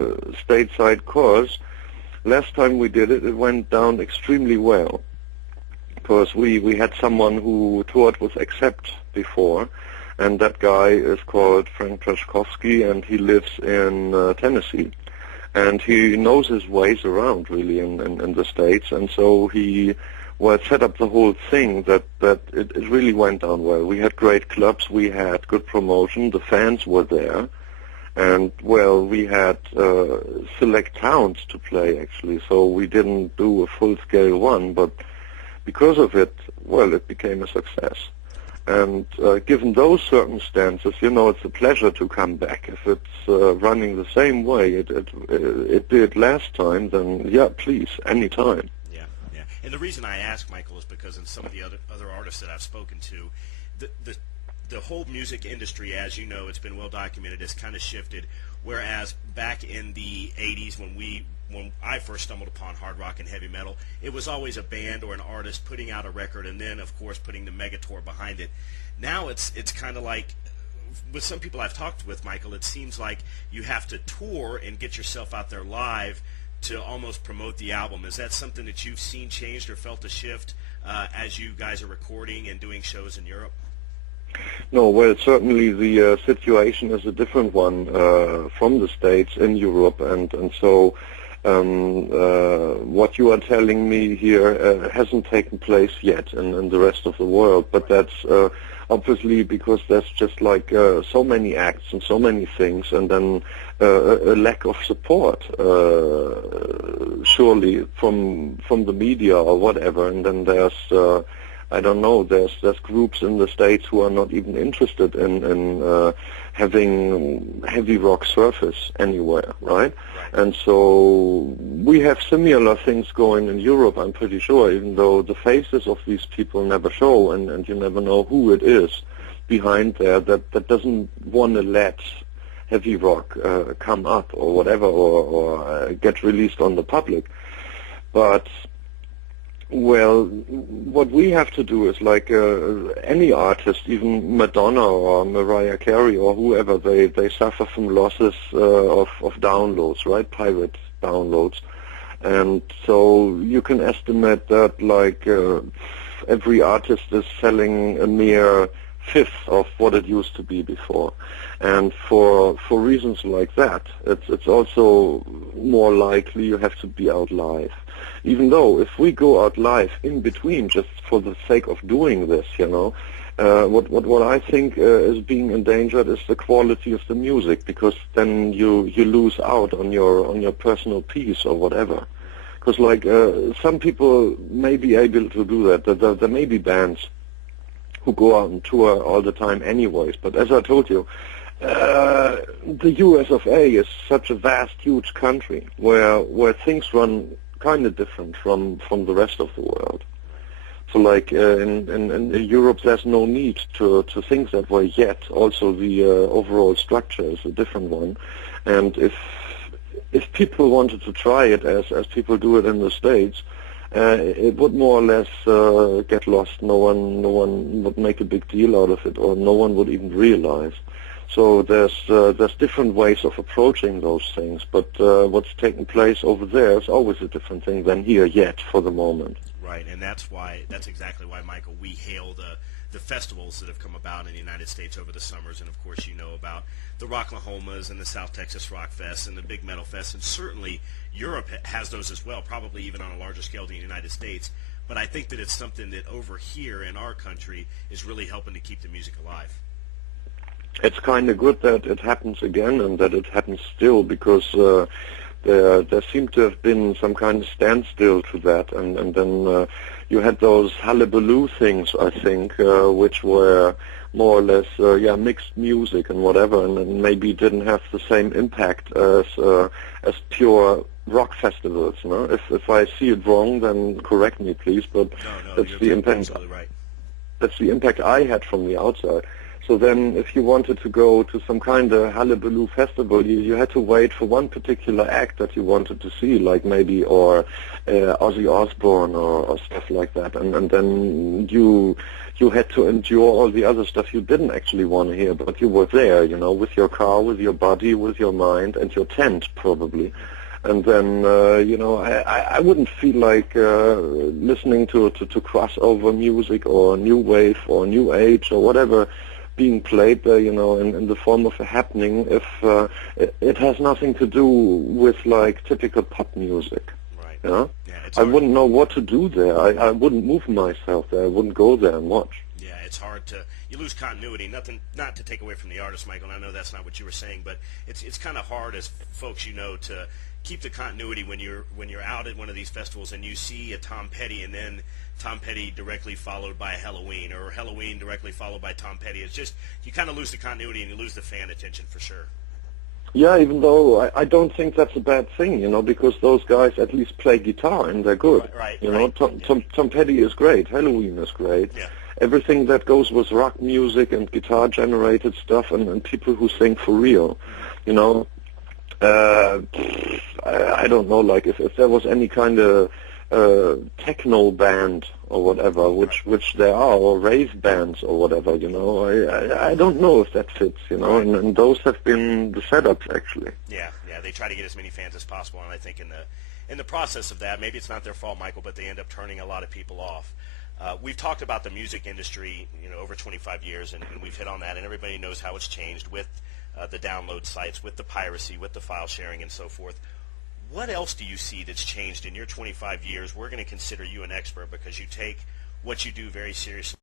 stateside course. Last time we did it, it went down extremely well, because we had someone who toured with Accept before, and that guy is called Frank Trzaskowski, and he lives in Tennessee. And he knows his ways around, really, in the States, and so he set up the whole thing that it really went down well. We had great clubs, we had good promotion, the fans were there, and, well, we had select towns to play, actually, so we didn't do a full-scale one, but because of it, well, it became a success. And given those circumstances, it's a pleasure to come back. If it's running the same way it did last time, then, yeah, please, anytime. Yeah. And the reason I ask, Michael, is because in some of the other artists that I've spoken to, the whole music industry, as you know, it's been well documented, has kind of shifted. Whereas back in the 80s when I first stumbled upon hard rock and heavy metal, it was always a band or an artist putting out a record and then, of course, putting the mega tour behind it. Now it's kind of like, with some people I've talked with, Michael, it seems like you have to tour and get yourself out there live to almost promote the album. Is that something that you've seen changed or felt a shift as you guys are recording and doing shows in Europe? No, well, certainly the situation is a different one from the States in Europe, and so what you are telling me here hasn't taken place yet in the rest of the world, but that's obviously because there's just like so many acts and so many things, and then a lack of support, surely from the media or whatever, and then there's I don't know, there's groups in the States who are not even interested in having heavy rock surface anywhere, right? And so we have similar things going in Europe, I'm pretty sure, even though the faces of these people never show, and you never know who it is behind there that doesn't want to let heavy rock come up or whatever, or get released on the public. But well, what we have to do is like any artist, even Madonna or Mariah Carey or whoever, they suffer from losses of downloads, right? Pirate downloads. And so you can estimate that like every artist is selling a mere fifth of what it used to be before. And for reasons like that, it's also more likely you have to be out live. Even though if we go out live in between just for the sake of doing this, what I think is being endangered is the quality of the music, because then you lose out on your personal piece or whatever. Because like some people may be able to do that. There may be bands who go out and tour all the time anyways, but as I told you, the US of A is such a vast, huge country where things run kind of different from the rest of the world. So like in Europe there's no need to think that way yet. Also the overall structure is a different one, and if people wanted to try it as people do it in the States, it would more or less get lost. No one would make a big deal out of it, or no one would even realize. So there's different ways of approaching those things, but what's taking place over there is always a different thing than here yet for the moment. Right, and that's exactly why, Michael, we hail the festivals that have come about in the United States over the summers, and of course you know about the Rocklahomas and the South Texas Rock Fest and the Big Metal Fest, and certainly Europe has those as well, probably even on a larger scale than the United States. But I think that it's something that over here in our country is really helping to keep the music alive. It's kind of good that it happens again and that it happens still, because there seemed to have been some kind of standstill to that, and then you had those hullabaloo things, I think, which were more or less mixed music and whatever, and maybe didn't have the same impact as pure rock festivals. If I see it wrong, then correct me, please. But no, that's the impact. Absolutely right. That's the impact I had from the outside. So then if you wanted to go to some kind of hullabaloo festival, you had to wait for one particular act that you wanted to see, like maybe Ozzy Osbourne or stuff like that. And then you had to endure all the other stuff you didn't actually want to hear, but you were there, with your car, with your body, with your mind, and your tent probably. And then, I wouldn't feel like listening to crossover music or new wave or new age or whatever being played there, in the form of a happening if it has nothing to do with like typical pop music. Right. Yeah, it's I hard. wouldn't know what to do there. I wouldn't move myself there. I wouldn't go there and watch. Yeah, it's hard you lose continuity. Not to take away from the artist, Michael, and I know that's not what you were saying, but it's kind of hard as folks to keep the continuity when you're out at one of these festivals and you see a Tom Petty and then Tom Petty directly followed by Helloween, or Helloween directly followed by Tom Petty. It's just, you kind of lose the continuity and you lose the fan attention for sure. Yeah, even though I don't think that's a bad thing, because those guys at least play guitar and they're good. Right. Tom Petty is great. Helloween is great. Yeah. Everything that goes with rock music and guitar-generated stuff and people who sing for real, I don't know, like if there was any kind of techno band or whatever, which there are, or rave bands or whatever, I don't know if that fits, and those have been the setups actually. Yeah, they try to get as many fans as possible, and I think in the process of that, maybe it's not their fault, Michael, but they end up turning a lot of people off. We've talked about the music industry, over 25 years, and we've hit on that, and everybody knows how it's changed with the download sites, with the piracy, with the file sharing, and so forth. What else do you see that's changed in your 25 years? We're going to consider you an expert because you take what you do very seriously.